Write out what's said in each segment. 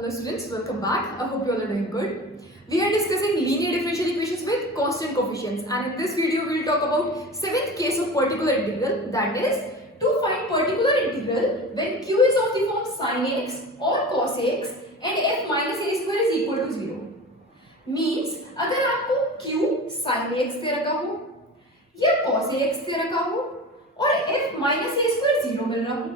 Hello students, welcome back. I hope you all are doing good. We are discussing linear differential equations with constant coefficients, and in this video we will talk about seventh case of particular integral, that is to find particular integral when q is of the form sin x or cos x and f minus a square is equal to 0. Means अगर आपको q sin x दे रखा हो या cos x दे रखा हो और f minus a square 0 मिल रहा हो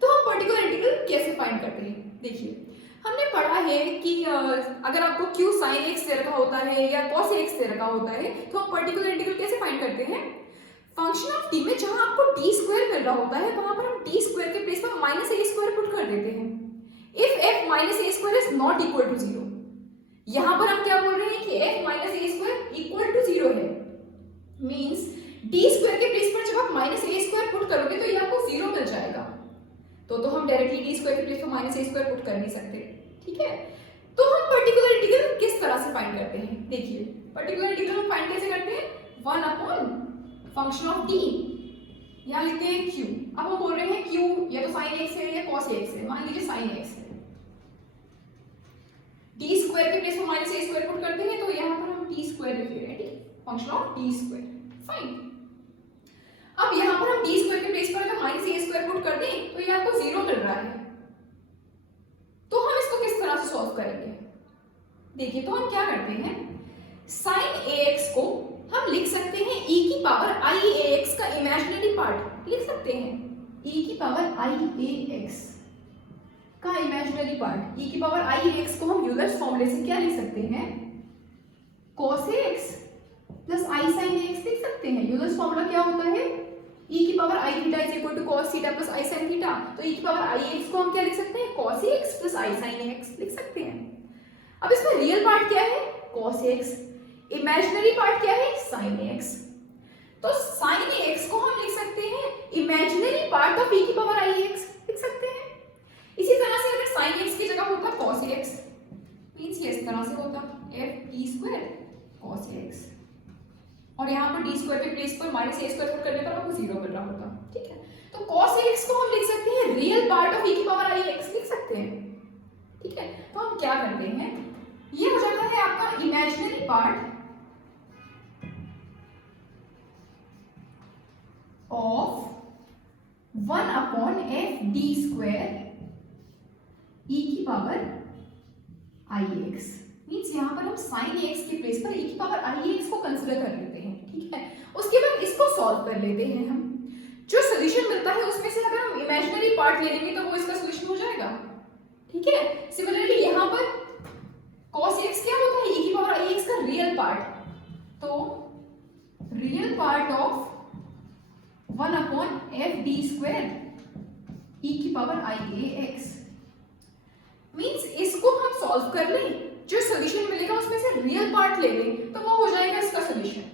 तो हम पर्टिकुलर इंटीग्रल कैसे फाइंड करते हैं? देखिए, हमने पढ़ा है कि अगर आपको q sin x दे रखा होता है या cos x दे रखा होता है तो हम पर्टिकुलर इंटीग्रल कैसे फाइंड करते हैं? फंक्शन ऑफ t में जहां आपको t स्क्वायर मिल रहा होता है वहां पर हम t स्क्वायर के प्लेस पर माइनस a स्क्वायर पुट कर देते हैं if f minus a square is not equal to 0. यहां पर हम क्या बोल रहे हैं कि f minus a square equal to 0 है. मींस t स्क्वायर के प्लेस पर जब आप माइनस a स्क्वायर पुट करोगे तो ये आपको 0 मिल जाएगा. तो हम डायरेक्टली t स्क्वायर के प्लेस पर माइनस a स्क्वायर पुट कर नहीं सकते. ठीक है, तो हम पर्टिकुलर इंटीग्रल किस तरह से फाइंड करते हैं? देखिए, पर्टिकुलर इंटीग्रल हम फाइंड कैसे करते हैं? 1 अपॉन फंक्शन ऑफ t, यहां लिखते हैं q. अब हम बोल रहे हैं q या तो sin x है या cos x है. मान लीजिए sin x है, t स्क्वायर के प्लेस पर माइनस a स्क्वायर पुट करते हैं तो यहां पर हम t स्क्वायर लिख रहे हैं. ठीक, function of t square. Fine. अब यहां पर हम t स्क्वायर के प्लेस पर अगर माइनस a स्क्वायर पुट कर दें तो ये आपको 0 मिल रहा है. तो हम इसको किस तरह से सॉल्व करेंगे? देखिए, तो हम क्या करते हैं, sin ax को हम लिख सकते हैं e की पावर i ax का इमेजिनरी पार्ट लिख सकते हैं. e की पावर i ax का इमेजिनरी पार्ट, e की पावर i ax को हम यूलर्स फॉर्मूले से क्या लिख सकते हैं? cos ax plus i sin ax लिख सकते हैं. यूलर्स फॉर्मूला क्या होता है? e की power i theta is equal to cos theta plus i sin theta. तो e की पावर i x को हम क्या लिख सकते हैं? cos x plus i sin x लिख सकते हैं. अब इसमें रियल पार्ट क्या है? cos x. इमेजिनरी पार्ट क्या है? sin x. तो sin x को हम लिख सकते हैं इमेजिनरी पार्ट ऑफ e की पावर i x लिख सकते हैं. इसी तरह से अगर sin x की जगह होता cos x, मींस ये इस तरह से होता f t square cos x, और यहाँ पर d स्क्वायर के प्लेस पर माइनस a स्क्वायर पुट करने पर आपको 0 मिल रहा होता. ठीक है, तो cos x को हम लिख सकते हैं रियल पार्ट ऑफ e की पावर i x लिख सकते हैं. ठीक है, तो हम क्या करते हैं, ये हो जाता है आपका imaginary part of 1 upon f d square e की पावर i x. मींस यहाँ पर हम sin x के प्लेस पर e की पावर i x को कंसीडर कर लेते हैं. ठीक है, उसके बाद इसको सॉल्व कर लेते हैं हम. जो सोल्यूशन मिलता है उसमें से अगर हम इमेजिनरी पार्ट ले लेंगे तो वो इसका सोल्यूशन हो जाएगा. ठीक है, सिमिलरली यहाँ पर cos x क्या होता है? e की पावर i x का रियल पार्ट. तो real part of 1 upon f d square e की पावर i x. मींस इसको हम सॉल्व कर लें, जो सॉल्यूशन मिलेगा उसमें से रियल पार्ट ले लें तो वो हो जाएगा इसका सॉल्यूशन.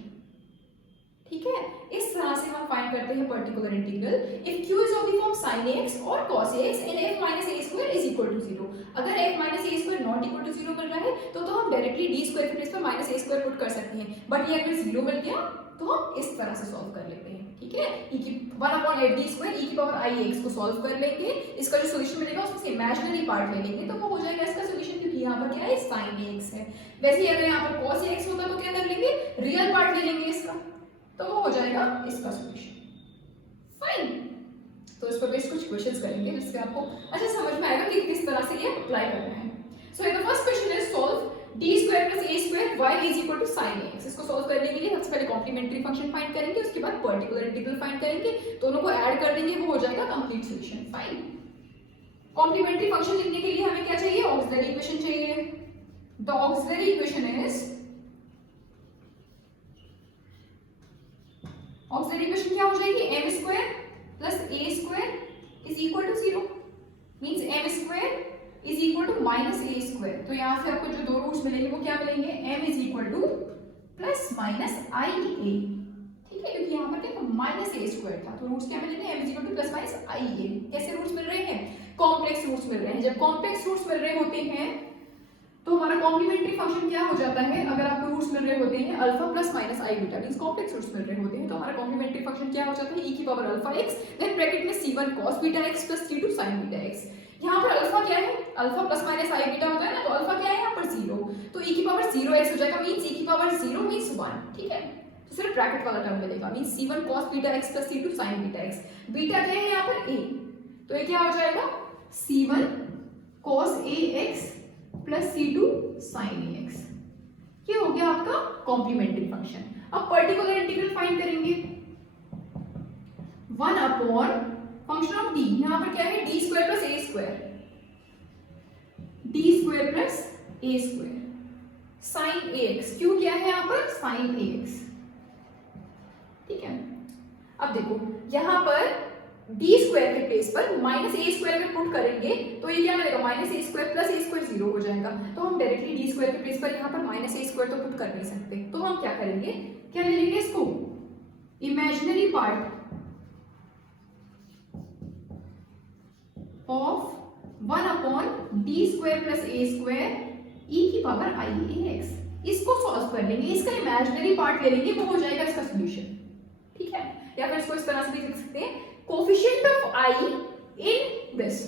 ठीक है, इस तरह से हम फाइंड करते हैं particular integral if q is of the form sin x और cos x and f minus a square is equal to 0. अगर f minus a square not equal to 0 मिल रहा है तो हम डायरेक्टली d स्क्वायर के प्लेस पर minus a square put कर सकते हैं. बट ये अगर 0 मिल गया तो हम इस तरह से सॉल्व कर लेते हैं. ठीक है, e की 1 upon f d square e की पावर i x को सॉल्व कर लेंगे. इसका जो सॉल्यूशन मिलेगा उसमें से इमेजिनरी पार्ट ले लेंगे तो वो हो जाएगा इसका सॉल्यूशन, क्योंकि यहाँ पर क्या है? sin x है. वैसे ही अगर यहाँ पर cos x होता तो क्या कर लेंगे? रियल पार्ट ले लेंगे इसका, तो वो हो जाएगा इसका सॉल्यूशन. फाइन. तो इस पर बेस कुछ क्वेश्चंस करेंगे जिससे आपको अच्छा समझ में आएगा कि किस तरह से ये अप्लाई करना है. So the first question is solve d square plus a square y is equal to sin x. इसको सॉल्व करने के लिए सबसे पहले कॉम्प्लीमेंट्री फंक्शन फाइंड करेंगे, उसके बाद पर्टिकुलर इंटीग्रल फाइंड करेंगे, दोनों को ऐड कर देंगे, वो हो जाएगा complete solution. Fine. Complementary function लिखने के लिए हमें क्या चाहिए? ऑक्सिलरी इक्वेशन चाहिए. The auxiliary equation is, auxiliary equation क्या हो जाएगी? m square plus a square is equal to 0. Means m square is equal to minus a square. तो यहां से आपको जो दो रूट्स मिलेंगे वो क्या मिलेंगे? m is equal to plus minus i a. ठीक है, क्योंकि यहां पर क्या माइनस a स्क्वायर था तो रूट्स क्या मिलेंगे? m is equal to plus minus i a. कैसे रूट्स मिल रहे हैं? कॉम्प्लेक्स रूट्स मिल रहे हैं. जब कॉम्प्लेक्स रूट्स मिल रहे होते हैं तो हमारा कॉम्प्लीमेंट्री फंक्शन क्या हो जाता है? अगर आपको रूट्स मिल रहे होते हैं अल्फा प्लस माइनस आई बीटा, मींस कॉम्प्लेक्स रूट्स मिल रहे होते हैं तो हमारा कॉम्प्लीमेंट्री फंक्शन क्या हो जाता है? e की power alpha x then bracket में c1 cos beta x plus c2 sin beta x. यहाँ पर अल्फा क्या है? अल्फा प्लस माइनस आई बीटा होता है ना, तो अल्फा क्या है यहाँ पर 0, तो e की पावर 0x हो जाएगा, मींस e की पावर 0 मींस 1, ठीक है। तो सिर्फ ब्रैकेट वाला टर्म मिलेगा, means c1 cos beta x plus c2 sin beta x। Beta क्या है यहाँ पर a, तो ये क्या हो जाएगा c1 cos ax plus c2 sin ax। ये हो गया आपका कॉम्प्लीमेंट्री फंक्शन। अब पर्टिकुलर इंटीग्रल फाइंड करेंगे, 1 अपॉन फंक्शन ऑफ d, यहाँ पर क्या है d square plus a square, d square plus a square sin ax, क्यों क्या है यहाँ पर sin ax, ठीक है। अब देखो यहाँ पर d स्क्वायर के प्लेस पर माइनस a स्क्वायर अगर पुट करेंगे तो ये क्या मिलेगा, minus a square plus a square 0 हो जाएगा, तो हम डायरेक्टली d स्क्वायर के प्लेस पर यहाँ पर माइनस a स्क्वायर तो पुट कर नहीं सकते, तो हम क्या करेंगे, क्या ले लेंगे इसको, imaginary part of 1 upon D square plus A square E की पावर आई ए एक्स, इसको सॉल्व कर लेंगे, इसका इमेजिनरी पार्ट ले लेंगे, वो हो जाएगा इसका सॉल्यूशन, ठीक है। या फिर इसको इस तरह से भी लिख सकते हैं, coefficient of I in this,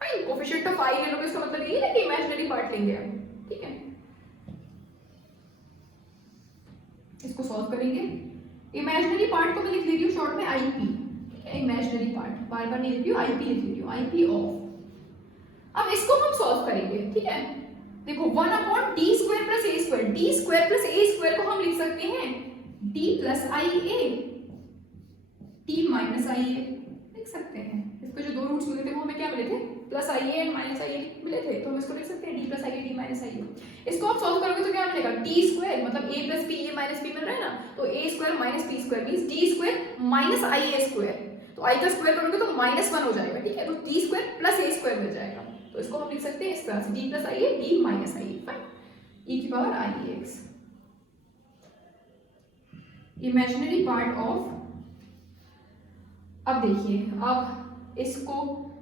fine, coefficient of I ले लोगे इसका मतलब ये है कि इमेजिनरी पार्ट लेंगे हम, ठीक है। इसको सॉल्व करेंगे, इमेजिनरी पार्ट को मैं लिख ले रही हूँ शॉर्ट में आईपी, इमेजिनरी पार्ट, बार बार नहीं लिख रही हूँ, आईपी लिख रही हूँ, आईपी ऑफ। अब इसको हम सॉल्व करेंगे, ठीक है। देखो 1 upon D square plus A square, D square plus A square को हम लिख सकते हैं D plus I A, D minus I ए लिख सकते हैं। इसको जो दो रूट्स मिले थे वो हमें क्या मिले थे, plus I A and minus I A मिले थे, तो हम इसको लिख सकते हैं D plus I A D minus I A. इसको आप सॉल्व करोगे तो क्या मिलेगा, डी स्क्वायर मतलब A plus B, A minus B मिल रहा है ना, तो A square minus B square means D square minus I A square, तो आई का स्क्वायर करोगे तो -1 हो जाएगा, ठीक है, तो D square plus A square मिल जाएगा, तो इसको हम लिख सकते हैं इस तरह से, D plus I A D minus I A, fine, E की power I X, imaginary part of. अब देखिए, अब इसको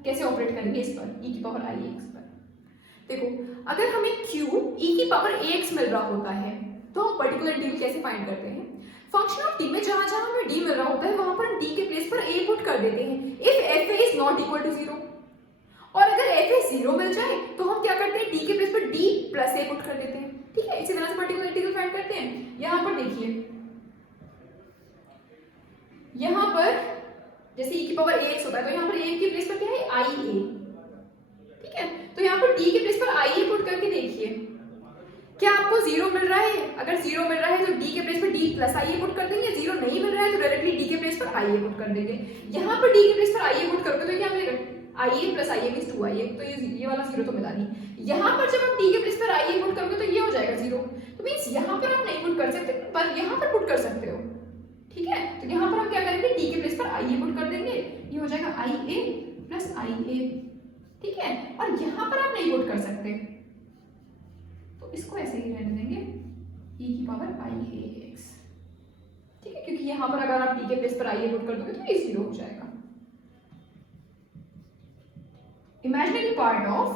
कैसे ऑपरेट करेंगे इस पर, ई की पावर आई एक्स पर। देखो अगर हमें q ई की पावर ax मिल रहा होता है तो हम पर्टिकुलर इंटीग्रल कैसे फाइंड करते हैं, फंक्शन ऑफ t में जहां जहां हमें d मिल रहा होता है वहां पर हम d के प्लेस पर a पुट कर देते हैं, if f is not equal to 0, और अगर f 0 मिल जाए तो हम क्या करते हैं, d के प्लेस पर d प्लस a पुट कर देते हैं, ठीक है। इसी तरह से पर्टिकुलर इंटीग्रल फाइंड करते हैं। यहां पर देखिए, यहां पर जैसे e की पावर ax होता है तो यहां पर a के प्लेस पर क्या है ia, ठीक है, तो यहां पर d के प्लेस पर ia पुट करके देखिए क्या आपको 0 मिल रहा है, अगर 0 मिल रहा है तो d के प्लेस पर d प्लस ia पुट कर देंगे, 0 नहीं मिल रहा है तो डायरेक्टली d के प्लेस पर ia पुट कर देंगे। यहां पर d के प्लेस पर ia पुट करोगे तो क्या मिलेगा, ia plus ia means 2ia, तो ये वाला 0 तो मिला नहीं। यहां पर जब आप d के प्लेस पर ia पुट करोगे तो ये हो जाएगा 0, तो मींस यहां पर आप नहीं पुट कर सकते पर यहां पर पुट कर सकते हो, ठीक है। तो यहां पर हम क्या करेंगे, d के प्लेस पर ia पुट कर देंगे, ये हो जाएगा ia प्लस ia, ठीक है, और यहां पर आप नहीं पुट कर सकते तो इसको ऐसे ही रहने देंगे, e की पावर iax, ठीक है, क्योंकि यहां पर अगर आप d के प्लेस पर ia पुट कर दोगे तो ये 0 हो जाएगा। Imaginary part of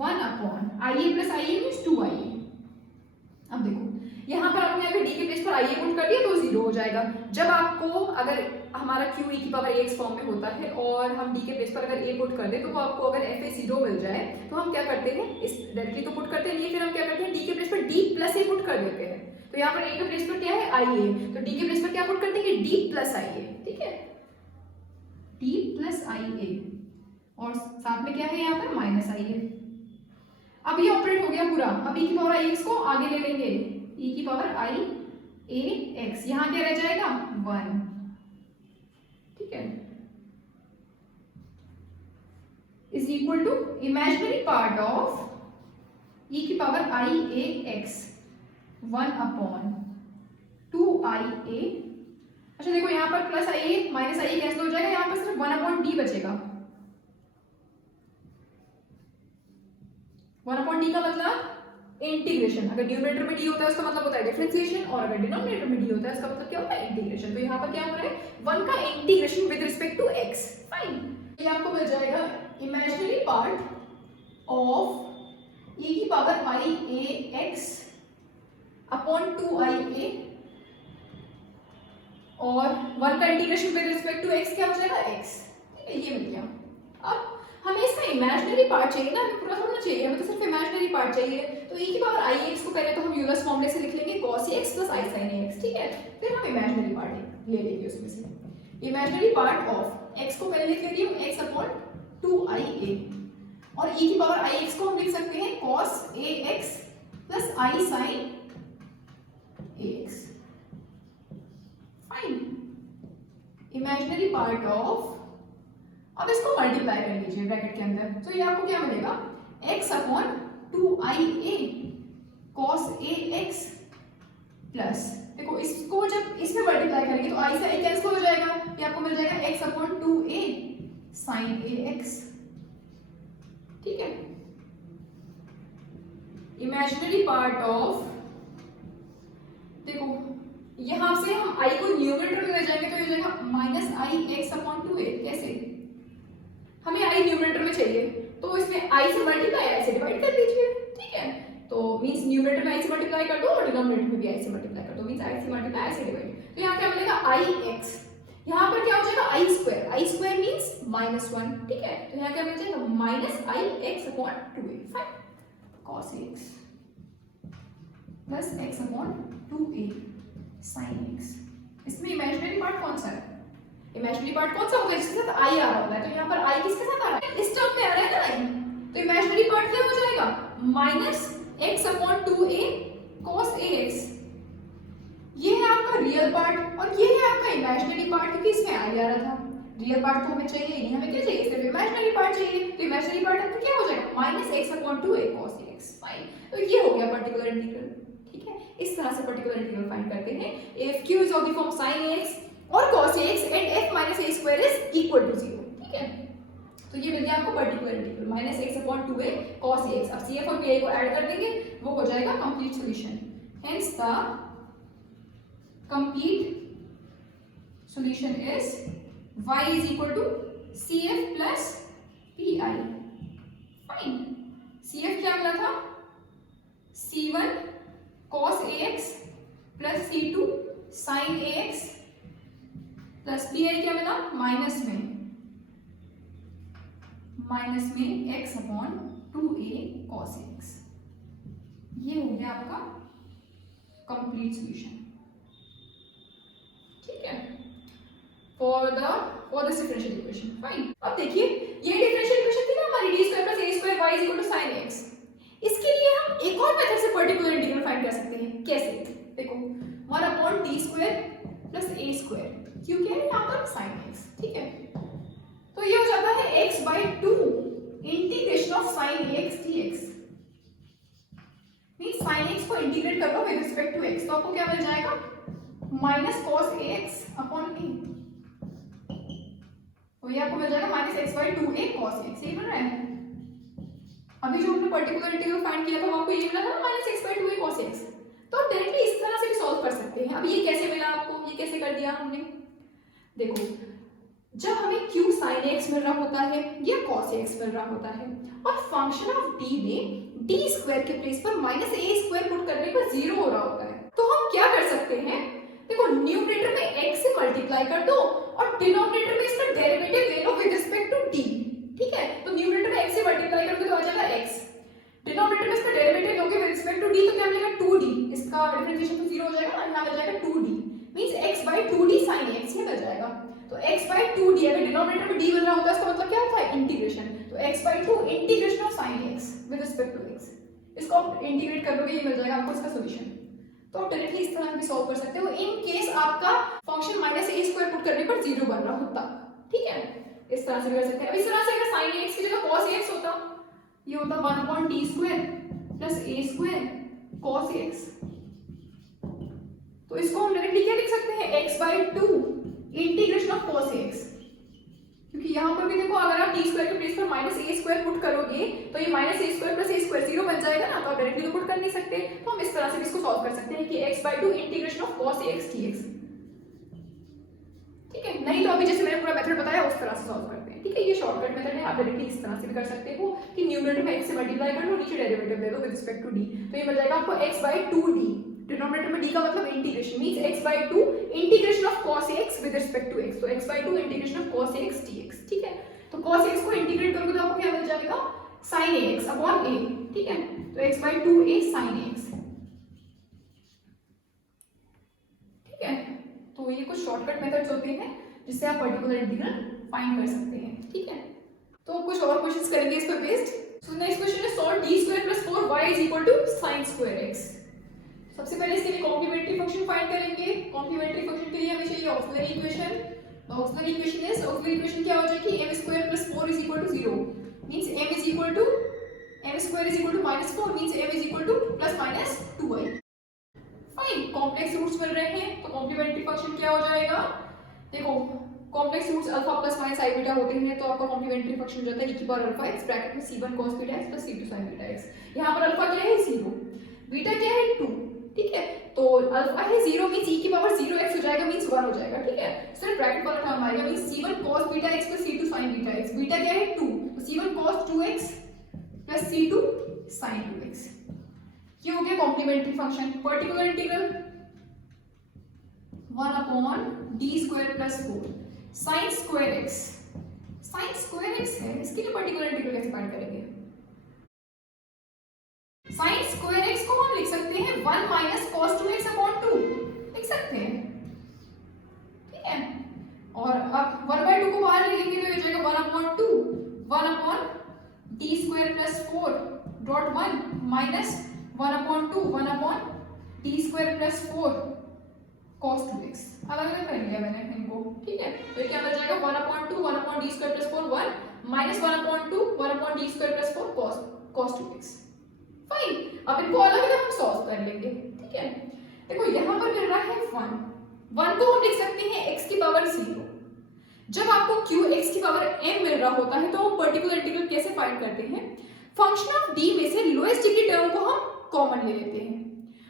1 upon ia plus ia means 2ia। अब देखो यहां पर आपने अगर d के प्लेस पर ia पुट कर दिया तो 0 हो जाएगा। जब आपको अगर हमारा q e की पावर ax फॉर्म में होता है और हम d के प्लेस पर अगर a पुट कर दे तो वो आपको अगर f 0 मिल जाए तो हम क्या करते हैं, इस डायरेक्टली तो पुट करते नहीं, फिर हम क्या करते हैं d के प्लेस पर d प्लस a पुट कर देते हैं। तो यहाँ पर a के प्लेस पर क्या है ia, तो d के प्लेस पर क्या पुट कर देंगे d प्लस ia, ठीक है, d प्लस ia और साथ में क्या है यहाँ पर माइनस ia। अब ये ऑपरेट हो गया पूरा। अब e की पावर ix को आगे ले लेंगे, e की पावर i a x, यहाँ क्या रह जाएगा 1, ठीक है, is equal to imaginary part of e की power i a x 1 upon 2ia। अच्छा देखो यहाँ पर plus i a minus i a cancel हो जाएगा, यहाँ पर सिर्फ 1 अपॉन d बचेगा। 1 अपॉन d का मतलब इंटीग्रेशन, अगर न्यूमरेटर में d होता है उसका मतलब होता है डिफरेंशिएशन, और अगर डिनोमिनेटर में d होता है उसका मतलब क्या होता है इंटीग्रेशन। तो यहाँ पर क्या हो रहा है 1 का integration with respect to x, fine. ये आपको मिल जाएगा इमेजिनरी पार्ट ऑफ e की power i a x upon 2ia और 1 का integration with respect to x क्या हो जाएगा x, ठीक है, ये मिल गया। अब हमें इसका इमेजिनरी पार्ट चाहिए ना, हमें पूरा थोड़ा ना चाहिए, हमें तो सिर्फ इमेजिनरी पार्ट चाहिए। तो e की पावर आई एक्स को पहले तो हम यूलर्स फॉर्मूले से लिख लेंगे cos x plus i sin x, ठीक है। फिर हम इमेजिनरी पार्ट ले लेंगे उसमें से। इमेजिनरी पार्ट ऑफ x को पहले लिख लेंगे हम x अपॉन 2ia, और e की पावर आई एक्स को हम लिख सकते हैं cos ax plus i sin ax। Fine. Imaginary part of, अब इसको मल्टीप्लाई कर लीजिए ब्रैकेट के अंदर, तो ये आपको क्या मिलेगा x upon 2ia cos ax plus, देखो इसको जब इसमें मल्टीप्लाई करेंगे तो i से i कैंसिल हो जाएगा, ये आपको मिल जाएगा x upon 2a sin ax, ठीक है। इमेजिनरी पार्ट ऑफ, देखो यहां से हम i को न्यूमरेटर में ले जाएंगे तो ये हो जाएगा minus I X upon 2a। कैसे, हमें i न्यूमरेटर में चाहिए तो इसमें i से मल्टीप्लाई i से डिवाइड कर लीजिए, ठीक है। तो मींस न्यूमरेटर में i से मल्टीप्लाई कर दो और डिनोमिनेटर में भी i से मल्टीप्लाई कर दो, मींस i से मल्टीप्लाई i से डिवाइड। तो यहाँ क्या मिलेगा ix, यहाँ पर क्या हो जाएगा i स्क्वायर मींस -1, ठीक है। तो यहाँ क्या मिल जाएगा minus I X upon 2a, fine, cos ax plus x upon 2a sin x। इसमें इमेजिनरी पार्ट कौन सा है, इमेजिनरी पार्ट कौन सा होगा जिसके साथ i आ रहा है, तो यहाँ पर i किसके साथ आ रहा है, इस टर्म में आ रहा है ना i, तो इमेजिनरी पार्ट क्या हो जाएगा minus x upon 2a cos ax। ये है आपका रियल पार्ट और ये है आपका इमेजिनरी पार्ट, क्योंकि इसमें i आ रहा था। रियल पार्ट तो हमें चाहिए ही नहीं, हमें क्या चाहिए, सिर्फ इमेजिनरी पार्ट चाहिए। तो इमेजिनरी पार्ट आपका क्या हो जाएगा minus x upon 2a cos ax, fine. तो ये हो गया पर्टिकुलर इंटीग्रल, ठीक है। इस तरह से पर्टिकुलर इंटीग्रल फाइंड करते हैं if q is of the form sin ax और cos ax and f minus a square is equal to 0, ठीक है। तो ये मिल गया आपको particular integral minus x upon 2a cos ax। अब cf और pi को ऐड कर देंगे, वो हो जाएगा complete solution. Hence the complete solution is y is equal to cf plus pi, fine. cf क्या मिला था, c1 cos ax plus c2 sin ax plus pi क्या मिला माइनस में x upon 2a cos ax। ये हो गया आपका कंप्लीट सॉल्यूशन, ठीक है, for this differential equation, fine. अब देखिए ये डिफरेंशियल इक्वेशन थी ना हमारी d square plus a square y is equal to sin x। इसके लिए हम एक और मेथड से पर्टिकुलर इंटीग्रल फाइंड कर सकते हैं। कैसे, देखो 1 upon d square plus a square, क्योंकि यहाँ पर sin x, ठीक है। तो ये हो जाता है x by 2 integration of sin x dx, means sin x को इंटीग्रेट कर लो विद रिस्पेक्ट टू x, तो आपको क्या मिल जाएगा minus cos ax upon a, तो ये आपको मिल जाएगा minus x by 2a cos x। ये मिल रहा है, अभी जो हमने पर्टिकुलर इंटीग्रल फाइंड किया था वो आपको ये मिला था minus x by 2a cos x। तो डायरेक्टली इस तरह से भी सॉल्व कर सकते हैं। अब ये कैसे मिला आपको, ये कैसे कर दिया हमने, देखो जब हमें q sin x मिल रहा होता है या cos x मिल रहा होता है और फंक्शन ऑफ d में d स्क्वायर के प्लेस पर माइनस a स्क्वायर पुट करने पर 0 हो रहा होता है, तो हम क्या कर सकते हैं, देखो न्यूमरेटर में x से मल्टीप्लाई कर दो और डिनोमिनेटर में इसका डेरिवेटिव ले लो विद रिस्पेक्ट टू d, ठीक है। तो न्यूमरेटर में x से मल्टीप्लाई करोगे तो आ जाएगा x, डिनोमिनेटर में इसका डेरिवेटिव लोगे विद रिस्पेक्ट टू d तो क्या मिलेगा 2d, इसका डिफरेंशिएशन तो 0 हो जाएगा और यहाँ मिल जाएगा 2d, means x by 2d sin x ये मिल जाएगा। तो x by 2d, अगर डिनोमिनेटर में d मिल रहा होता है इसका मतलब क्या होता है इंटीग्रेशन, तो x by 2 integration of sin x with respect to x, इसको आप इंटीग्रेट कर लोगे ये मिल जाएगा आपको इसका सॉल्यूशन। तो आप डायरेक्टली इस तरह भी सॉल्व कर सकते हो इन केस आपका function minus a square put करने पर 0 बन रहा होता, ठीक है। इस तरह से भी कर सकते हैं। अब इस तरह से अगर sin x की जगह cos x होता, ये होता 1 upon d square plus a square cos x, तो इसको हम डायरेक्टली क्या लिख सकते हैं x by 2 integration of cos x, क्योंकि यहाँ पर भी देखो अगर आप d स्क्वायर के प्लेस पर माइनस a स्क्वायर पुट करोगे तो ये minus a square plus a square 0 बन जाएगा ना, तो आप डायरेक्टली तो पुट कर नहीं सकते, तो हम इस तरह से भी इसको सॉल्व कर सकते हैं कि x by 2 integration of cos x dx, ठीक है। नहीं तो अभी जैसे मैंने पूरा मेथड बताया उस तरह से सॉल्व करते हैं, ठीक है। ये शॉर्टकट मेथड है, आप डायरेक्टली इस तरह से भी कर सकते हो कि न्यूमरेटर में x से मल्टीप्लाई कर लो, नीचे डेरिवेटिव ले लो विद रिस्पेक्ट टू d, तो ये मिल जाएगा आपको x by 2d, डिनोमिनेटर में d का मतलब integration, means x by 2 integration of cos x with respect to x, तो x by 2 integration of cos x dx, ठीक है। तो cos x को इंटीग्रेट करोगे तो आपको क्या मिल जाएगा, sin ax अपॉन a, ठीक है। तो x by 2a sin ax, ठीक है। तो ये कुछ शॉर्टकट मेथड्स होते हैं जिससे आप पर्टिकुलर इंटीग्रल फाइंड कर सकते हैं, ठीक है। तो कुछ और क्वेश्चंस करेंगे इस पर बेस्ड। सो नेक्स्ट क्वेश्चन है solve d square plus 4y is equal to sin square x। सबसे पहले इसके लिए कॉम्प्लीमेंट्री फंक्शन फाइंड करेंगे। कॉम्प्लीमेंट्री फंक्शन के लिए हमें चाहिए auxiliary equation. The auxiliary equation is, auxiliary equation क्या हो जाएगी, m square plus 4 is equal to 0 means m is equal to m square is equal to -4 means m is equal to plus minus 2y। Fine, complex roots मिल रहे हैं तो complementary function क्या हो जाएगा, देखो complex roots alpha plus minus आई beta होते हैं तो आपका कॉम्प्लीमेंट्री फंक्शन हो जाता है e की पावर अल्फा x ब्रैकेट में c1 cos beta x plus c2 sin beta x। यहां पर अल्फा क्या है 0, बीटा क्या है 2, ठीक है। तो अल्फा है 0 मींस e की पावर 0x हो जाएगा मींस 1 हो जाएगा, ठीक है। सिर्फ ब्रैकेट वाला टर्म आएगा means c1 cos beta x plus c2 sin beta x। Beta क्या है 2, तो c1 cos 2x plus c2 sin 2x। ये हो गया complementary function. Particular integral 1 upon d square plus 4 sin square x, sin square x है, इसके लिए particular integral कैसे फाइंड करेंगे। sin स्क्वायर x को हम लिख सकते हैं 1 माइनस cos 2x अपॉन 2 लिख सकते हैं, ठीक है। और अब 1/2 को बाहर ले लेंगे तो ये हो जाएगा 1 upon 2 1 upon d square plus 4 dot 1 minus 1 upon 2 1 upon d square plus 4 cos 2x। अलग अलग कर लिया मैंने इनको, ठीक है। तो क्या बच जाएगा 1 upon 2 1 upon d square plus 4 1 minus 1 upon 2 1 upon d square plus 4 cos 2x। Fine, अब इनको अलग अलग हम सॉल्व कर लेंगे, ठीक है। देखो यहाँ पर मिल रहा है 1 को हम लिख सकते हैं x की पावर 0। जब आपको q x की पावर m मिल रहा होता है तो हम पर्टिकुलर इंटीग्रल कैसे फाइंड करते हैं, फंक्शन ऑफ d में से लोएस्ट डिग्री टर्म को हम कॉमन ले लेते हैं।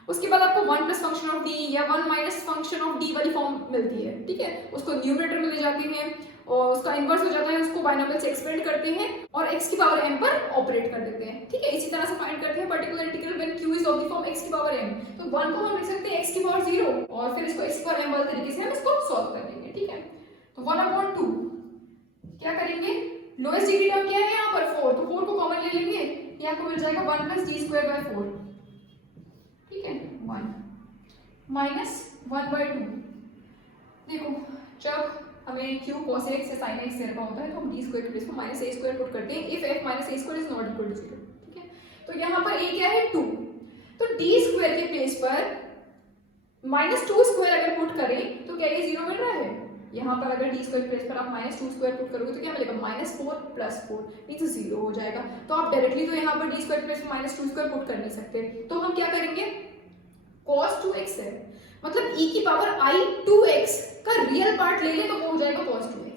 उसके बाद आपको 1 प्लस फंक्शन ऑफ d या 1 माइनस फंक्शन ऑफ d वाली फॉर्म मिलती है, ठीक है। उसको न्यूमरेटर में ले जाते हैं और उसका इनवर्स हो जाता है, उसको बाइनोमियल से एक्सपेंड करते हैं और x की पावर m पर ऑपरेट कर देते हैं, ठीक है। इसी तरह से फाइंड करते हैं particular integral when q is of the form x की पावर m। तो 1 को हम लिख सकते हैं x की पावर 0 और फिर इसको x की पावर m वाले तरीके से हम इसको सॉल्व कर लेंगे, ठीक है। तो 1/2 क्या करेंगे, लोएस्ट डिग्री टर्म क्या है यहाँ पर 4, तो 4 को कॉमन ले लेंगे, ये आपको मिल जाएगा 1 प्लस d स्क्वायर बाय 4, ठीक है। 1 माइनस 1/2। देखो जब हमें q cos x से sin x देना होता है तो हम d स्क्वायर की प्लेस में माइनस a स्क्वायर पुट करते हैं if f minus a square is not equal to 0, ठीक है। तो यहाँ पर a क्या है 2, तो d स्क्वायर के प्लेस पर माइनस 2 स्क्वायर अगर पुट करें तो क्या ये 0 मिल रहा है। यहाँ पर अगर d स्क्वायर प्लेस पर आप माइनस 2 स्क्वायर पुट करोगे तो क्या मिलेगा -4 प्लस 4 मींस 0 हो जाएगा। तो आप डायरेक्टली तो यहाँ पर d स्क्वायर प्लेस में माइनस 2 स्क्वायर पुट कर नहीं सकते, तो हम क्या करेंगे, cos 2x है मतलब e की पावर i 2x का रियल पार्ट ले ले तो वो हो जाएगा cos 2x,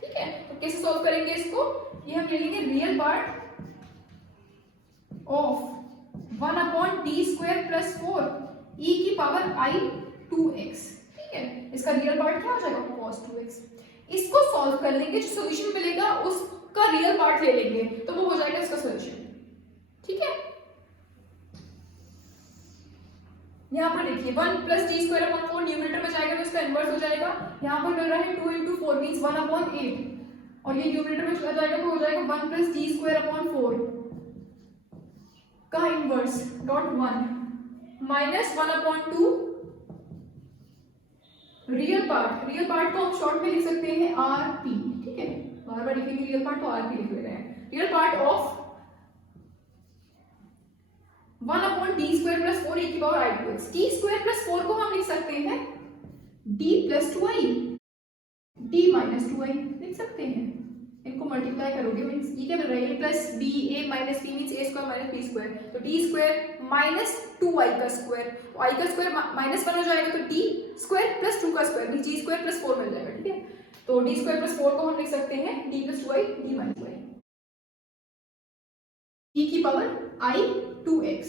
ठीक है। तो कैसे सॉल्व करेंगे इसको, ये हम ले लेंगे real part of 1 upon d square plus 4 e की पावर i 2x, ठीक है। इसका रियल पार्ट क्या हो जाएगा cos 2x। इसको सॉल्व कर लेंगे, जो सॉल्यूशन मिलेगा उसका रियल पार्ट ले लेंगे तो वो हो जाएगा इसका सॉल्यूशन, ठीक है। यहाँ पर देखिए 1 plus d square upon 4 numerator में जाएगा तो इसका इनवर्स हो जाएगा। यहाँ पर मिल रहा है 2 into 4 मींस 1 अपॉन 8 और ये न्यूमरेटर में चला जाएगा तो हो जाएगा 1 प्लस d स्क्वायर अपॉन 4 का inverse dot 1 minus 1 upon 2 real part को हम शॉर्ट में लिख सकते हैं rp, ठीक है। बार बार लिखेंगे रियल पार्ट तो rp लिख ले रहे हैं। Real part of 1 upon d square plus 4 e की power i 2x। d square plus 4 को हम लिख सकते हैं d plus 2i, d minus 2i लिख सकते हैं। इनको मल्टीप्लाई करोगे मींस ये क्या मिल रहा है, a plus b a minus b means a square minus b square, तो d स्क्वायर माइनस 2i का स्क्वायर, i का स्क्वायर माइनस 1 हो जाएगा तो d स्क्वायर प्लस 2 का square means d square plus 4 मिल जाएगा, ठीक है। तो d स्क्वायर प्लस 4 को हम लिख सकते हैं d plus 2i d minus 2i e की power i 2x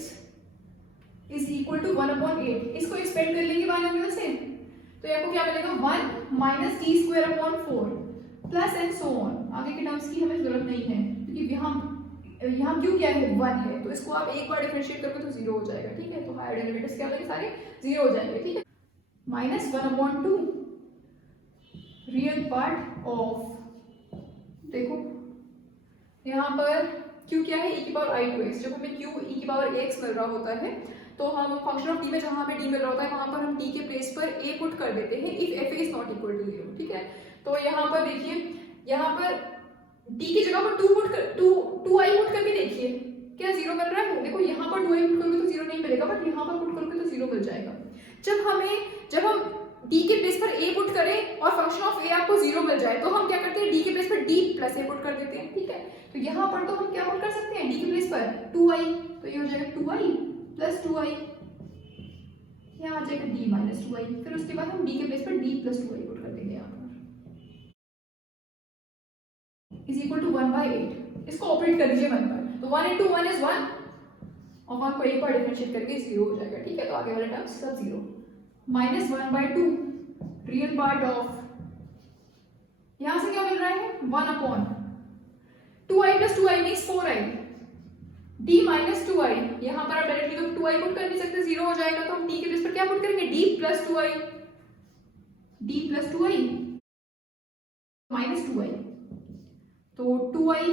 is equal to 1 upon 8। इसको एक्सपेंड कर लेंगे बाइनोमियल से तो आपको क्या मिलेगा 1 minus d square upon 4 plus and so on. आगे के टर्म्स की हमें जरूरत नहीं है क्योंकि यहाँ क्यों क्या है 1 है तो इसको आप एक बार डिफरेंशिएट करोगे तो 0 हो जाएगा, ठीक है। तो हायर डेरिवेटिव्स क्या हो जाएंगे, सारे 0 हो जाएंगे, ठीक है। Minus 1 upon 2 real part of, देखो यहाँ पर q क्या है, e की पावर i टू x। जब हमें q e की पावर ax मिल रहा होता है तो हम फंक्शन ऑफ t में जहाँ हमें d मिल रहा होता है वहाँ पर हम t के प्लेस पर a पुट कर देते हैं if f is not equal to 0। ठीक है, तो यहाँ पर देखिए, यहाँ पर d की जगह पर 2i पुट करके देखिए क्या 0 मिल रहा है। देखो यहाँ पर 2i पुट करोगे तो 0 नहीं मिलेगा, बट यहाँ पर पुट करोगे तो 0 मिल जाएगा। जब हम d के प्लेस पर a पुट करें और फंक्शन ऑफ a आपको 0 मिल जाए तो हम क्या करते हैं, d के प्लेस पर d प्लस a पुट कर देते हैं। ठीक है, तो यहाँ पर तो हम क्या पुट कर सकते हैं, d के प्लेस पर 2i, तो ये हो जाएगा 2i प्लस 2i, यहाँ आ जाएगा d माइनस 2i। फिर उसके बाद हम d के प्लेस पर d प्लस 2i पुट कर देंगे यहाँ पर इज इक्वल टू 1/8। इसको ऑपरेट कर लीजिए 1 पर, तो 1 into 1 is 1 और 1 को एक बार डिफरेंशिएट करके 0 हो जाएगा। ठीक है, तो आगे वाले टर्म्स सब 0। माइनस 1/2 रियल पार्ट ऑफ, यहां से क्या मिल रहा है 1 upon 2i plus 2i means 4i, d minus 2i। यहां पर आप डायरेक्टली तो 2i पुट कर नहीं सकते, 0 हो जाएगा, तो हम d के प्लेस पर क्या पुट करेंगे, d plus 2i, d plus 2i minus 2i, तो 2i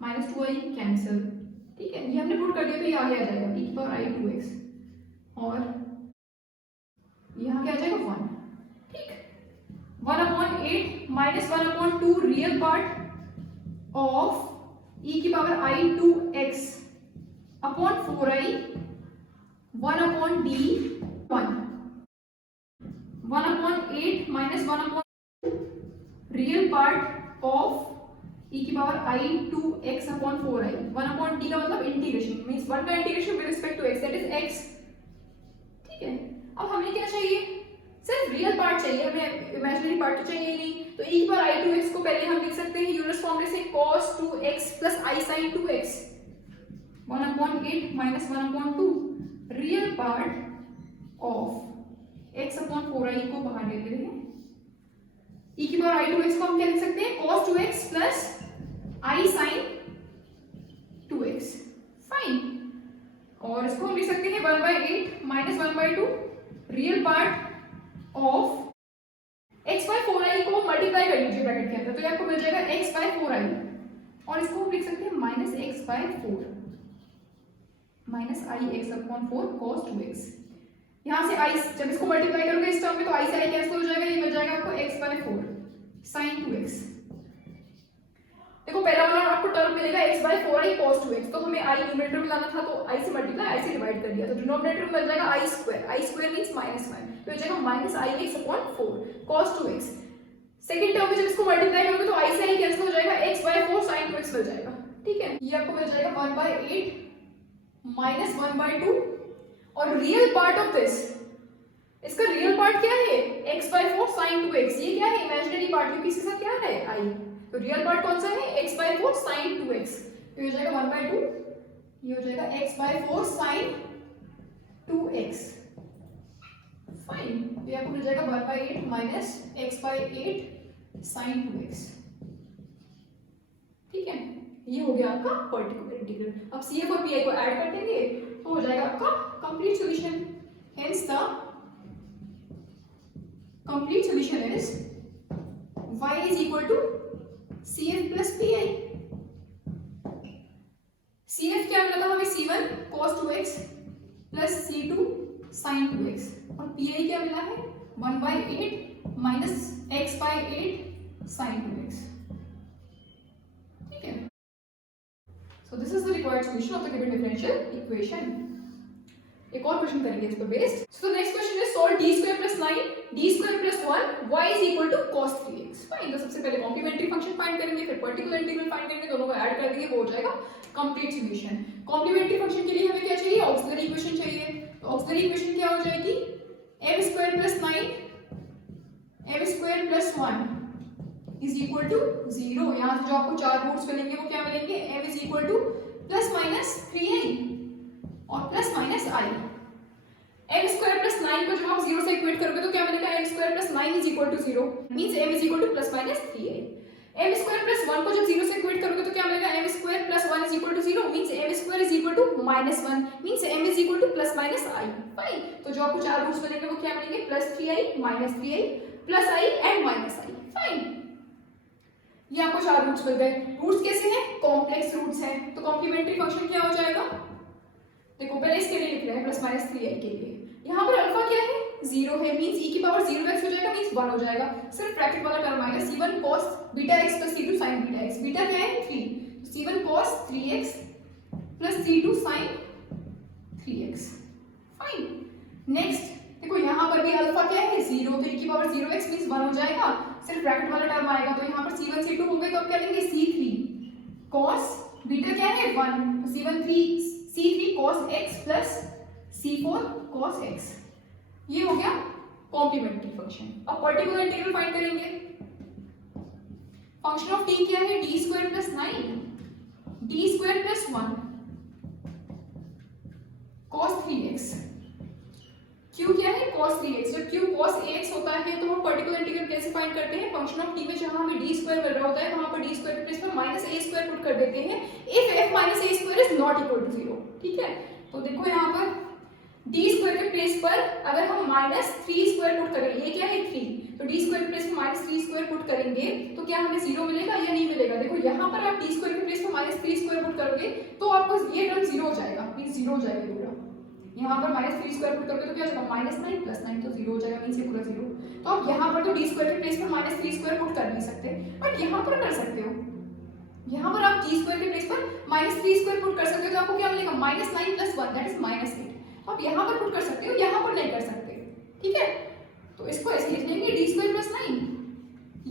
माइनस 2i कैंसिल। ठीक है, ये हमने पुट कर दिया तो ये आगे आ जाएगा e की पावर i 2x और यहाँ क्या आ जाएगा 1। ठीक, 1/8 minus 1/2 real part of e की power i 2x upon 4i 1/d 1। 1/8 minus 1/2 real part of e की power i 2x upon 4i। 1/d का मतलब इंटीग्रेशन, मींस 1 का integration with respect to x, that is x। ठीक है, अब हमें क्या चाहिए, सिर्फ रियल पार्ट चाहिए, हमें इमेजिनरी पार्ट तो चाहिए ही नहीं। तो e की पावर i 2x को पहले हम लिख सकते हैं यूलर्स फॉर्म से cos 2x plus i sin 2x। 1/8 minus 1/2 real part of x upon 4i को बाहर ले लेते हैं। e की पावर i 2x को हम क्या लिख सकते हैं, cos 2x plus i sin 2x। Fine, और इसको हम लिख सकते हैं 1/8 minus 1/2 real part of x by 4i को मल्टीप्लाई कर लीजिए ब्रैकेट के अंदर, तो ये आपको मिल जाएगा x बाय 4i, और इसको हम लिख सकते हैं minus x by 4 minus i x upon 4 cos 2x। यहाँ से i, जब इसको मल्टीप्लाई करोगे इस टर्म में तो i से i कैंसिल हो जाएगा, ये मिल जाएगा आपको x बाय 4 sin 2x। देखो पहला वाला आपको टर्म मिलेगा x by 4i cos 2x, तो हमें i न्यूमरेटर में लाना था तो i से मल्टीप्लाई i से डिवाइड कर दिया, तो डिनोमिनेटर में मिल जाएगा i स्क्वायर मींस माइनस 1, तो हो जाएगा minus ix upon 4 cos 2x। Second term में जब इसको मल्टीप्लाई करोगे तो i से i कैंसिल हो जाएगा, x बाय 4 sin 2x मिल जाएगा। ठीक है, ये आपको मिल जाएगा 1/8 माइनस 1/2 और रियल पार्ट ऑफ दिस, इसका रियल पार्ट क्या है x बाय 4 sin 2x, ये क्या है इमेजिनरी पार्ट, क्योंकि इसके साथ क्या है i, तो रियल पार्ट कौन सा है x बाय 4 sin 2x, तो ये हो जाएगा 1/2, ये हो जाएगा x by 4 sin 2x। Fine, तो ये आपको मिल जाएगा 1/8 minus x bye 8 sin 2x। ठीक है, ये हो गया आपका पर्टिकुलर इंटीग्रल। अब CF और PI को ऐड कर देंगे तो हो जाएगा आपका complete solution. Hence the complete solution is y is equal to CF plus PI। CF क्या मिला था हमें, C1 cos 2x plus C2 sin 2x, और PI क्या मिला है 1/8 minus x by 8 sin 2x। ठीक है, so this is the required solution of the given differential equation। एक और क्वेश्चन करेंगे इस पर based. So the next question is solve d square plus 9 d square plus 1 y is equal to cos 3x। Fine, तो सबसे पहले complementary function find करेंगे, फिर पर्टिकुलर इंटीग्रल फाइंड करेंगे, दोनों को ऐड कर देंगे, वो हो जाएगा कंप्लीट सॉल्यूशन। कॉम्प्लीमेंट्री फंक्शन के लिए हमें क्या चाहिए, ऑक्सिलरी इक्वेशन चाहिए, तो ऑक्सिलरी इक्वेशन क्या हो जाएगी, m square plus 9 m square plus 1 is equal to 0। यहाँ से जो आपको चार रूट्स मिलेंगे वो क्या मिलेंगे, m is equal to plus minus 3i और plus minus i। m square plus 9 को जब आप 0 से इक्वेट करोगे तो क्या मिलेगा, m square plus 9 is equal to 0 means m is equal to plus minus 3i। m square plus 1 को जब 0 से इक्वेट करोगे तो क्या मिलेगा, m square plus 1 is equal to 0 means m square is equal to minus 1 means m is equal to plus minus i। Fine, तो जो आपको चार रूट्स मिलेंगे वो क्या मिलेंगे, plus 3i minus 3i plus i and minus i। Fine, ये आपको 4 रूट्स मिल गए। रूट्स कैसे हैं? कॉम्प्लेक्स रूट्स हैं। तो कॉम्प्लीमेंट्री फंक्शन क्या हो जाएगा? देखो पहले इसके लिए लिख रहे हैं प्लस माइनस 3i के लिए। यहाँ पर अल्फा क्या है? 0 है, मींस e की पावर 0x हो जाएगा, मींस 1 हो जाएगा। सिर्फ ब्रैकेट वाला टर्म आएगा c1 cos beta x plus c2 sin beta x। Beta क्या है? 3, तो c1 cos 3x plus c2 sin 3x। Fine. Next देखो यहाँ पर भी अल्फा क्या है? 0, तो e की पावर 0x मींस 1 हो जाएगा, सिर्फ ब्रैकेट वाला टर्म आएगा, तो यहाँ पर c1 c2 हो गए, तो अब क्या लेंगे? c3 cos बीटा क्या है? 1, तो c3 cos x plus c4 cos x। ये हो गया कॉम्प्लीमेंट्री फंक्शन। अब पर्टिकुलर इंटीग्रल फाइंड करेंगे। फंक्शन ऑफ t क्या है? d square plus 9 d square plus 1 cos 3x। q क्या है? cos 3x। जब q cos ax होता है तो हम पर्टिकुलर इंटीग्रल कैसे फाइंड करते हैं? फंक्शन ऑफ t में जहां हमें d स्क्वायर मिल रहा होता है वहां पर d स्क्वायर के प्लेस पर माइनस a स्क्वायर पुट कर देते हैं if f minus a square is not equal to 0। ठीक है, तो देखो यहाँ पर d स्क्वायर के प्लेस पर अगर हम माइनस 3 स्क्वायर पुट करेंगे, ये क्या है? 3, तो d स्क्वायर के प्लेस पर माइनस 3 स्क्वायर पुट करेंगे तो क्या हमें 0 मिलेगा या नहीं मिलेगा? देखो यहाँ पर आप d स्क्वायर के प्लेस पर माइनस 3 स्क्वायर पुट करोगे तो आपको ये टर्म 0 हो जाएगा, मींस 0 हो जाएगा पूरा। यहाँ पर माइनस 3 स्क्वायर पुट करोगे तो क्या हो जाएगा? माइनस 9 प्लस 9, तो 0 हो जाएगा, मींस ये पूरा 0। तो आप यहाँ पर तो d स्क्वायर के प्लेस पर माइनस 3 स्क्वायर पुट कर नहीं सकते, बट यहाँ पर कर सकते हो। यहाँ पर आप d स्क्वायर के प्लेस पर माइनस 3 स्क्वायर पुट कर सकते हो तो आपको क्या मिलेगा? Minus 9 plus 1 that is minus 8। आप यहाँ पर पुट कर सकते हो, यहाँ पर नहीं कर सकते। ठीक है, तो इसको ऐसे लिख लेंगे d स्क्वायर प्लस 9,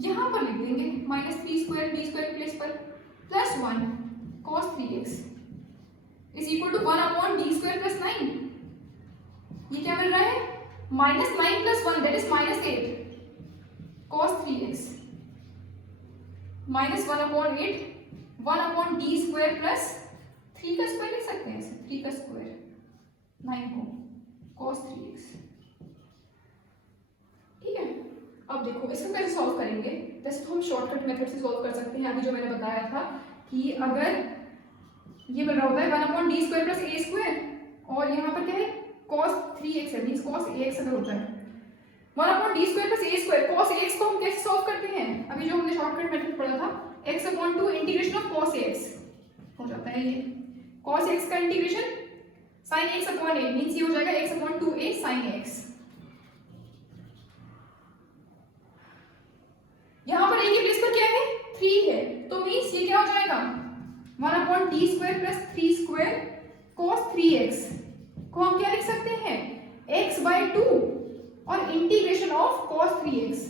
यहाँ पर लिख देंगे माइनस 3 स्क्वायर d स्क्वायर के प्लेस पर plus 1 cos 3x is equal to 1 upon d square plus 9। ये क्या मिल रहा है? Minus 9 plus 1 that is minus 8 cos 3x minus 1 upon 8 1 upon d square plus 3 का स्क्वायर लिख सकते हैं ऐसे, 3 का स्क्वायर 9 को cos 3x। ठीक है, अब देखो इसको कैसे सॉल्व करेंगे? वैसे तो हम शॉर्टकट मेथड से सॉल्व कर सकते हैं, अभी जो मैंने बताया था कि अगर ये मिल रहा होता है 1 upon d square plus a square और यहाँ पर क्या है? cos 3x है, मींस cos ax अगर होता है 1 upon d square plus a square. cos ax को हम कैसे सॉल्व करते हैं? अभी जो हमने शॉर्टकट मेथड पढ़ा था, x upon 2 integration of cos ax हो जाता है ये। cos x का integration sin x upon a means ये हो जाएगा x upon 2a sin x। यहाँ पर a के प्लेस पर क्या है? 3 है, तो मींस ये क्या हो जाएगा? 1 upon d square plus 3 square cos 3x को हम क्या लिख सकते हैं? x by 2 और integration of cos 3x।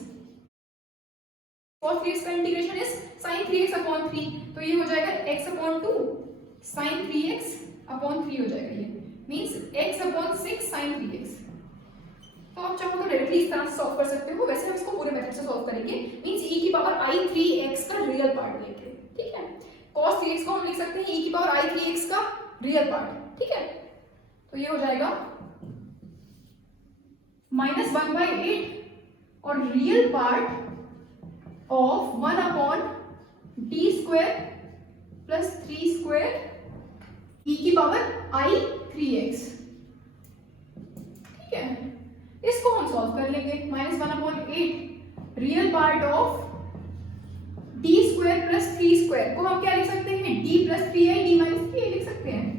cos 3x का integration is sin 3x upon 3, तो ये हो जाएगा x upon 2 sin 3x upon 3 हो जाएगा, ये means x upon 6 sin 3x। तो आप चाहो तो डायरेक्टली इस तरह से सॉल्व कर सकते हो, वैसे हम इसको पूरे मेथड से सॉल्व करेंगे, मींस e की पावर i3x का रियल पार्ट लेके। ठीक है, cos 3x को हम लिख सकते हैं e की पावर i3x का रियल पार्ट। ठीक है, तो ये हो जाएगा माइनस 1/8 और real part of 1 upon d square plus 3 square e की पावर i3x। ठीक है, इसको हम सॉल्व कर लेंगे। Minus 1/8 real part of d square plus 3 square को हम क्या लिख सकते हैं? d plus 3i d minus 3i लिख सकते हैं।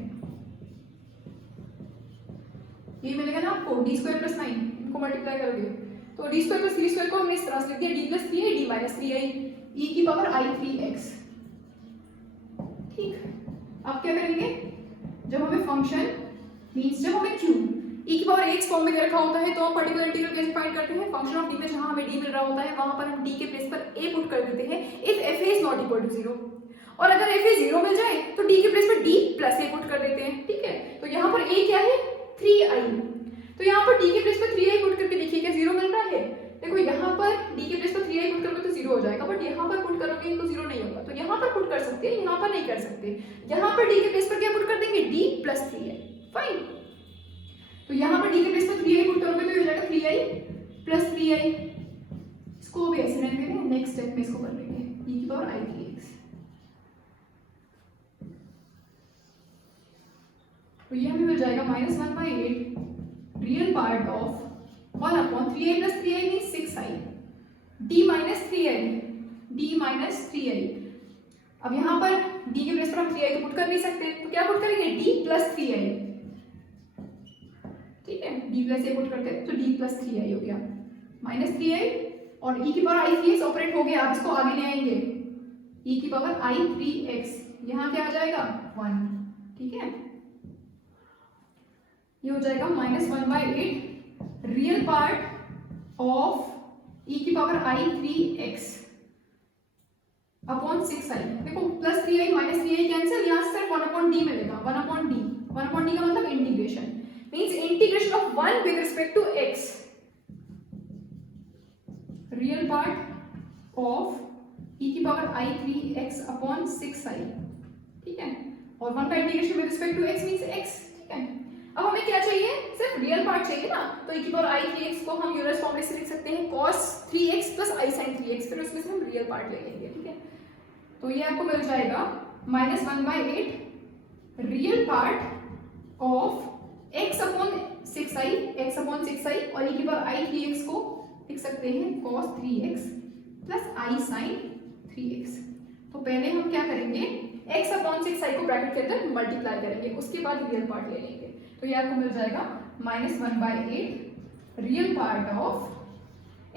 ये मिलेगा ना आपको d स्क्वायर प्लस 9, इनको मल्टीप्लाई करोगे तो d स्क्वायर प्लस 3 स्क्वायर को हमने इस तरह से लिख दिया d plus 3i d minus 3i e की पावर i3x। ठीक, अब क्या करेंगे? जब हमें फंक्शन मींस जब हमें q e की पावर x फॉर्म में रखा होता है तो हम पर्टिकुलर इंटीग्रल कैसे फाइंड करते हैं? फंक्शन ऑफ d में जहां हमें d मिल रहा होता है वहां पर हम d के प्लेस पर a पुट कर देते हैं if f is not equal to 0, और अगर f 0 मिल जाए तो d के प्लेस पर d प्लस a पुट कर देते हैं। ठीक है, तो यहाँ पर a क्या है? 3i, तो यहाँ पर d के प्लेस पर 3i पुट करके देखिए क्या 0 मिल रहा है? देखो यहाँ पर d के प्लेस पर 3i पुट करोगे तो 0 हो जाएगा, बट यहाँ पर पुट करोगे तो 0 नहीं होगा। तो यहाँ पर पुट कर सकते हैं, यहाँ पर नहीं कर सकते। यहाँ पर d के प्लेस पर क्या पुट कर देंगे? d plus 3i। फाइन, तो यहाँ पर d के प्लेस पर 3i पुट करोगे तो हो जाएगा 3i प्लस 3i। इसको भी ऐसे रहने देंगे, नेक्स्ट स्टेप में इसको कर लेंगे e की पावर i3x। तो ये हमें मिल जाएगा minus 1/8 real part of 1 upon 3i plus 3i means 6i d minus 3i d minus 3i। अब यहाँ पर d के प्लेस पर हम 3i को पुट कर नहीं सकते, तो क्या पुट करेंगे, d प्लस 3i। ठीक है, d प्लस a पुट करते हैं तो d प्लस 3i हो गया माइनस 3i, और e की पावर i 3x ऑपरेट हो गया। आप इसको आगे ले आएंगे, e की पावर i 3x, यहाँ क्या आ जाएगा 1। ठीक है, ये हो जाएगा -1/8 रियल पार्ट ऑफ e की power i 3x upon 6i। देखो plus 3i minus 3i cancel, यहाँ से सिर्फ 1/d मिलेगा, 1/d। 1/d का मतलब integration, means integration of 1 with respect to x, real part of e की power i 3x upon 6i। ठीक है, और 1 का integration with respect to x means x। ठीक है, अब हमें क्या चाहिए, सिर्फ रियल पार्ट चाहिए ना, तो e की पावर i 3x को हम यूलर्स फॉर्मूले से लिख सकते हैं cos 3x plus i sin 3x, फिर उसमें से हम रियल पार्ट ले लेंगे। ठीक है, तो ये आपको मिल जाएगा -1/8 real part of x upon 6i और e की पावर i 3x को लिख सकते हैं cos 3x plus i sin 3x। तो पहले हम क्या करेंगे, x अपॉन 6i को ब्रैकेट के अंदर मल्टीप्लाई करेंगे, उसके बाद रियल पार्ट ले लेंगे। तो ये आपको मिल जाएगा -1/8 real part of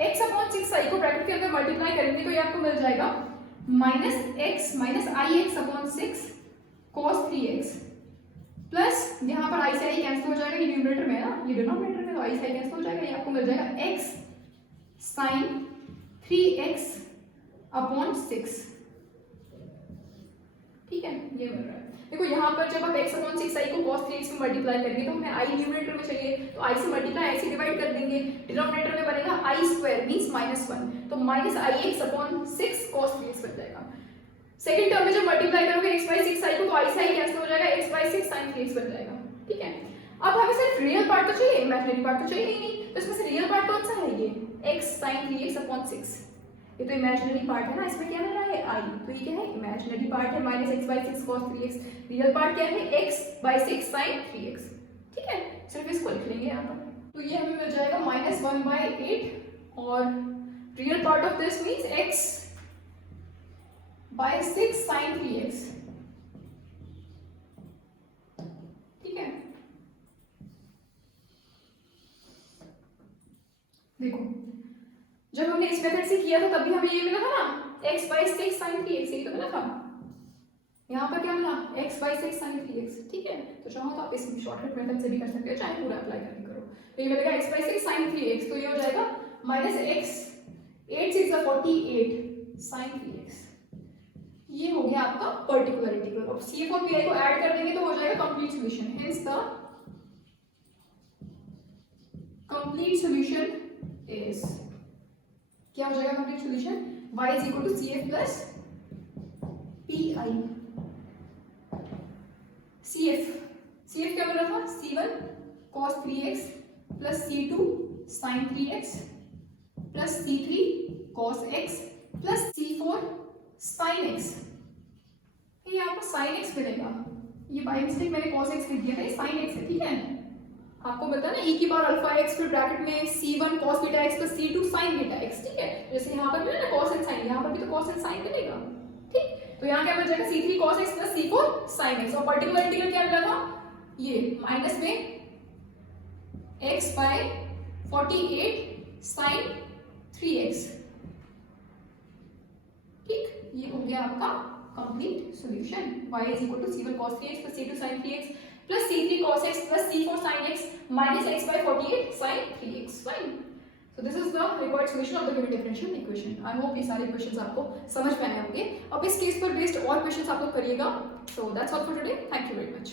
x upon 6i को ब्रैकेट के अंदर मल्टीप्लाई करेंगे, तो ये आपको मिल जाएगा -x minus ix upon 6 cos 3x plus यहाँ पर i से i कैंसिल हो जाएगा, ये न्यूमरेटर में है ना, ये डिनोमिनेटर में, तो i से i कैंसिल हो जाएगा, ये आपको मिल जाएगा x sin 3x अपॉन 6। ठीक है, ये मिल रहा है। देखो यहाँ पर जब आप x अपॉन 6i को cos 3x में मल्टीप्लाई करेंगे, तो हमें i न्यूमरेटर में चाहिए, तो i से मल्टीप्लाई i से डिवाइड कर देंगे, डिनोमिनेटर में बनेगा i स्क्वायर मींस -1, तो -ix अपॉन 6 cos 3x बन जाएगा। सेकंड टर्म में जब मल्टीप्लाई करोगे x बाय 6i को, तो i से i कैंसिल हो जाएगा, x बाय 6 sin 3x बन जाएगा। ठीक है, अब हमें सिर्फ रियल पार्ट तो चाहिए, इमेजिनरी पार्ट तो चाहिए ही नहीं, तो इसमें से रियल पार्ट कौन सा है, ये x sin 3x अपॉन 6, ये तो इमेजिनरी पार्ट है ना, इसमें क्या मिल रहा है i, तो ये क्या है, इमेजिनरी पार्ट है -x/6 cos 3x, real part क्या है, x/6 sin 3x। ठीक है, सिर्फ इसको लिख लेंगे यहाँ पर, तो ये हमें मिल जाएगा -1/8 और real part of this means x/6 sin 3x। ठीक है, देखो जब हमने इस मेथड से किया था तब भी हमें ये मिला था ना, x/6 sin 3x, ये तो मिला था। यहाँ पर क्या मिला, x/6 sin 3x। ठीक है, तो चाहो तो आप इस शॉर्टकट मेथड से भी कर सकते हो, चाहे पूरा अप्लाई करके करो, तो ये मिलेगा x/6 sin 3x, तो ये हो जाएगा -x 8 6 48 sin 3x। ये हो गया आपका पर्टिकुलर इंटीग्रल। अब CF और PI को ऐड कर देंगे तो हो जाएगा complete solution, hence the complete solution is, क्या हो जाएगा complete solution, y is equal to CF plus PI। CF क्या मिल रहा था, C1 cos 3x plus C2 sin 3x plus C3 cos x plus C4 sin x। ये आपको sin x मिलेगा, ये बाय मिस्टेक मैंने cos x लिख दिया था, ये sin x है। ठीक है, आपको पता है ना, e की पावर अल्फा x फिर ब्रैकेट में C1 cos beta x plus C2 sin beta x। ठीक है, जैसे यहाँ पर मिला ना cos and sin, यहाँ पर भी तो cos and sin मिलेगा। ठीक, तो यहाँ क्या मिल जाएगा, C3 cos x plus C4 sin x, और पर्टिकुलर इंटीग्रल क्या मिला था, ये माइनस में x/48 sin 3x। ठीक, ये हो गया आपका complete solution, y is equal to C1 cos 3x plus C2 sin 3x plus C3 cos x plus C4 sin x minus x/48 sin 3x। Fine. So this is the required solution of the given differential equation. I hope ये सारे questions आपको समझ में आए होंगे। अब इस case पर बेस्ड और क्वेश्चंस आप लोग करिएगा। So that's all for today. Thank you very much.